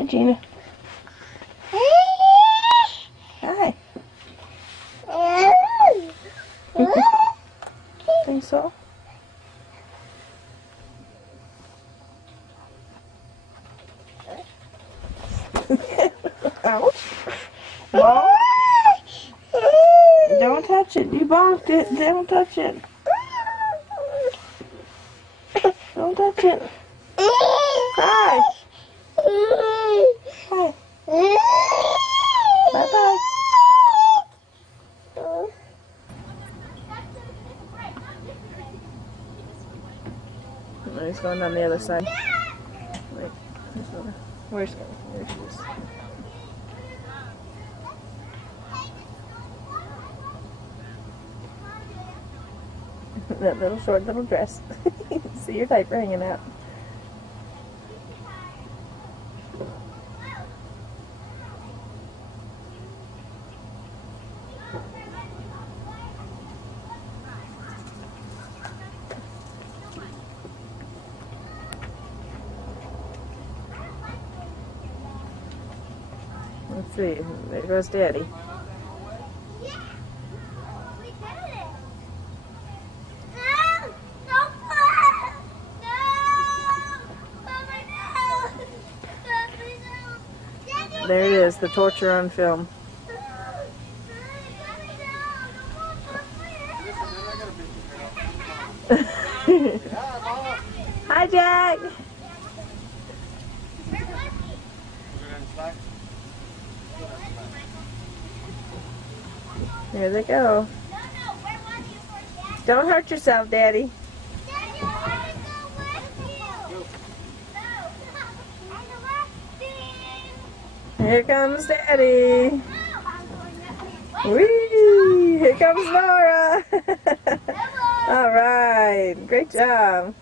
Hi, Gina. Hi. Think so? Ouch. Mom? Don't touch it. You bonked it. Don't touch it. Don't touch it. Hi. Hi. Bye-bye. He's going on the other side. Wait. Where's Scarlet? There she is. That little short little dress. See your diaper hanging out. Let's see. There goes Daddy. There it is, the torture on film. Hi, Jack. There they go. Don't hurt yourself, Daddy. Here comes Daddy. Whee! Here comes Nora. All right, great job.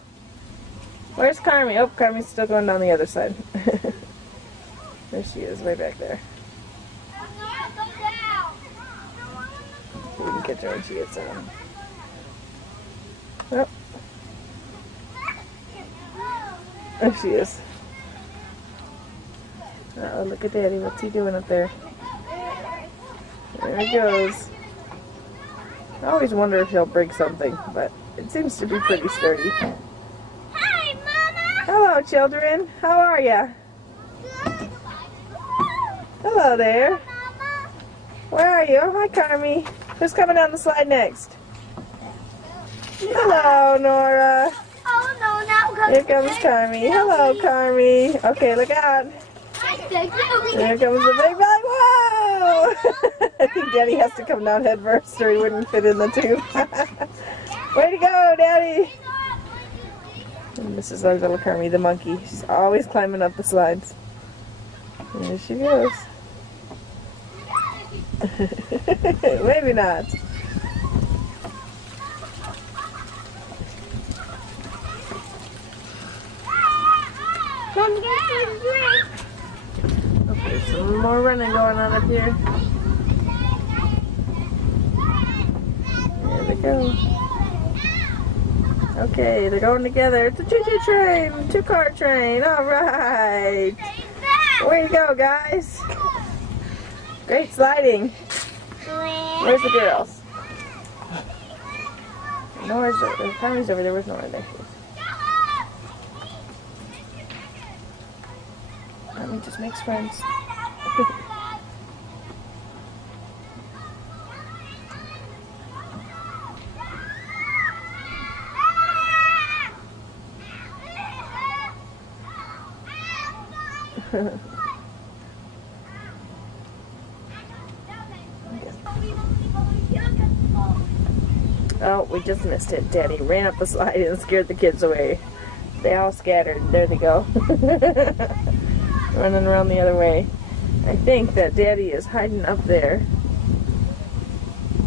Where's Carmi? Oh, Carmi's still going down the other side. There she is, way back there. We can catch her when she gets down. Oh. There she is. Uh-oh, look at Daddy. What's he doing up there? There he goes. I always wonder if he'll break something, but it seems to be pretty sturdy. Hi, Mama! Hello, children. How are ya? Good. Hello there. Mama. Where are you? Hi, Carmi. Who's coming down the slide next? Hello, Nora. Oh, no, now comes Here comes Carmi. Hello, Carmi. Okay, look out. Here comes the big bag. Whoa! I think Daddy has to come down head first or he wouldn't fit in the tube. Way to go, Daddy! And this is our little Carmi, the monkey. She's always climbing up the slides. There she goes. Maybe not. Okay, some more running going on up here. There they go. Okay, they're going together. It's a choo-choo train, two-car train. All right. Way to go, guys. Great sliding. Where's the girls? Nora's over, Carmi's over there. Where's Nora? There she is. Carmi just makes friends. Oh, we just missed it. Daddy ran up the slide and scared the kids away. They all scattered. There they go. Running around the other way. I think that Daddy is hiding up there.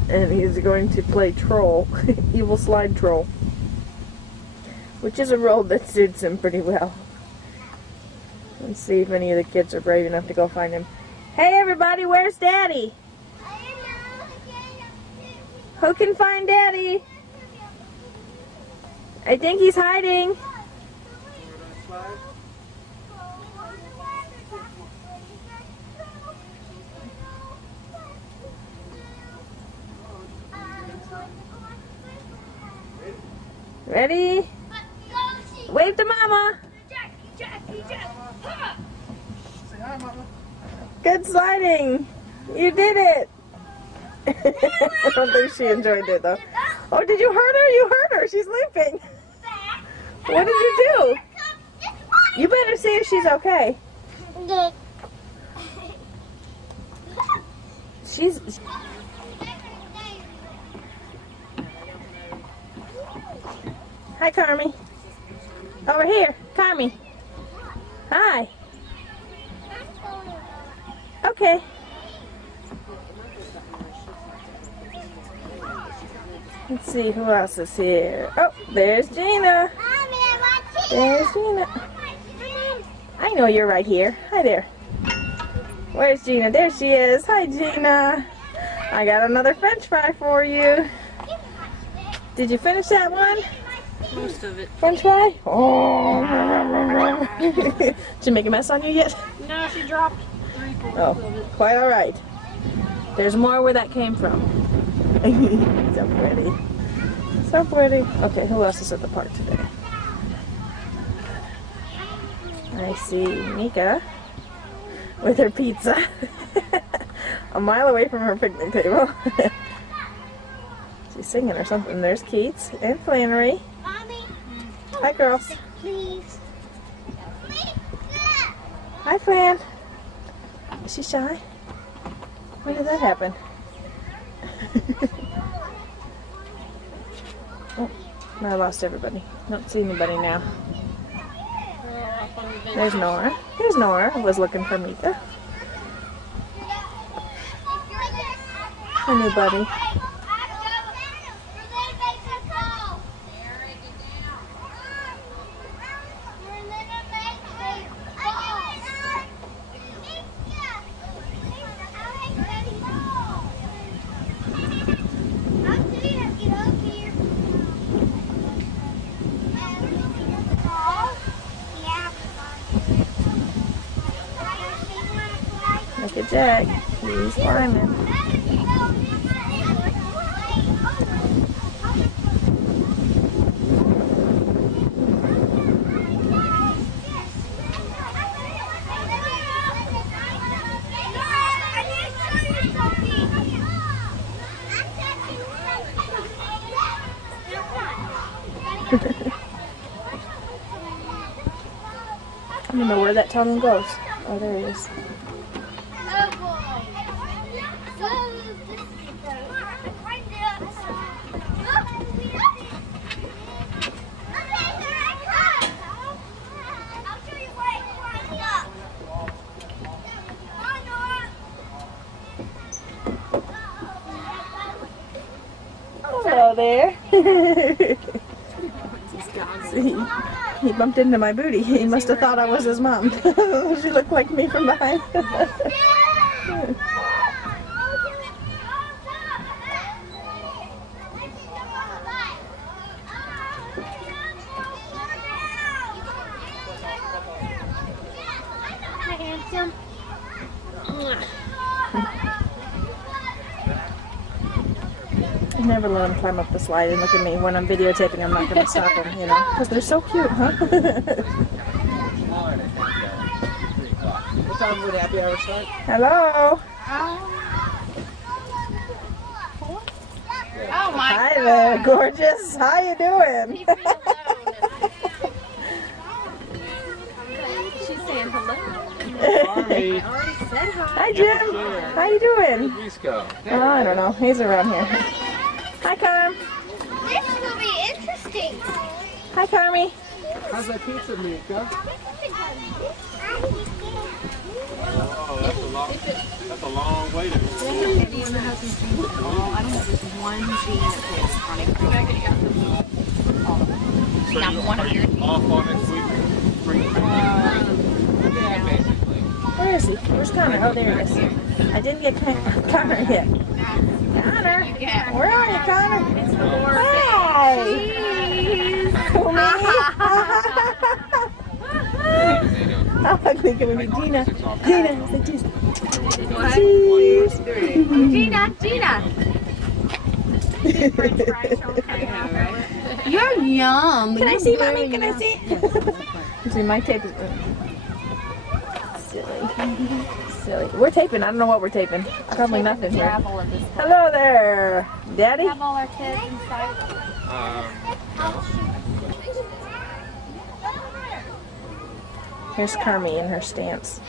And he's going to play troll. Evil slide troll. Which is a role that suits him pretty well. Let's see if any of the kids are brave enough to go find him. Hey everybody, where's Daddy? Who can find Daddy? I think he's hiding. Ready? Wave to Mama. Good sliding. You did it. I don't think she enjoyed it though. Oh, did you hurt her? You hurt her. She's limping. What did you do? You better see if she's okay. She's... Hi, Carmi. Over here. Carmi. Hi. Okay. Let's see who else is here. Oh, there's Gina. There's Gina. I know you're right here. Hi there. Where's Gina? There she is. Hi, Gina. I got another French fry for you. Did you finish that one? Most of it. French fry? Oh. Did she make a mess on you yet? No, she dropped 3/4 Oh, of it. quite all right. There's more where that came from. So pretty. So pretty. Okay, who else is at the park today? I see Mika with her pizza. A mile away from her picnic table. She's singing or something. There's Keats and Flannery. Hi, girls. Please. Hi, Fran. Is she shy? When did that happen? Oh, I lost everybody. Don't see anybody now. There's Nora. Here's Nora. I was looking for Mika. Her new buddy. Look at Jack. He's climbing. I don't know where that tunnel goes. Oh, there it is. Hello there. See, he bumped into my booty. He must have thought I was his mom. She looked like me from behind. Hi, handsome. I never let him climb up the slide and look at me. When I'm videotaping, I'm not going to stop him, you know, because they're so cute, huh? What time would happy hour start? Hello. Oh my Hi there, gorgeous. How you doing? She's saying hello. Army. I already said hi. Hi, Jim. How you doing? Please go. Oh, I don't know. He's around here. Hi, Carm. This will be interesting. Hi, Carmi. How's that pizza, Mika? Oh, that's a long way to go. Eddie and her husband changed it all. I don't know, there's one gene that takes chronic. So are you off on next week? Basically. Where is he? Where's Connor? Oh, there he is. I didn't get Connor yet. Connor? Where are you, Connor? Hi! Who, me? How ugly can we be? Gina. Gina, say cheese. What? Cheese. Gina, Gina. French fries are okay. You're yum. Can I see, Mommy? Can I see? See, my tape is silly. Silly. We're taping. I don't know what we're taping. Probably nothing here. Hello there, Daddy. Have all our kids inside. Here's Carmi and her stamps.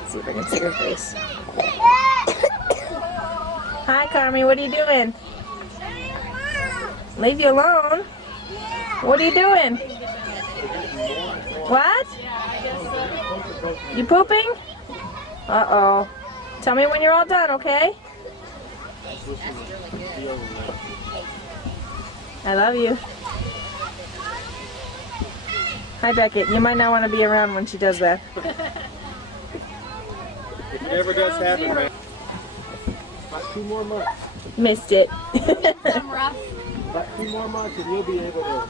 Let's see if I can see her face. Hi, Carmi. What are you doing? Leave you alone? What are you doing? What? You pooping? Uh-oh. Tell me when you're all done, okay? I love you. Hi, Beckett. You might not want to be around when she does that. If it ever does happen, man. About 2 more months. Missed it. I'm rough. About 2 more months and you'll be able to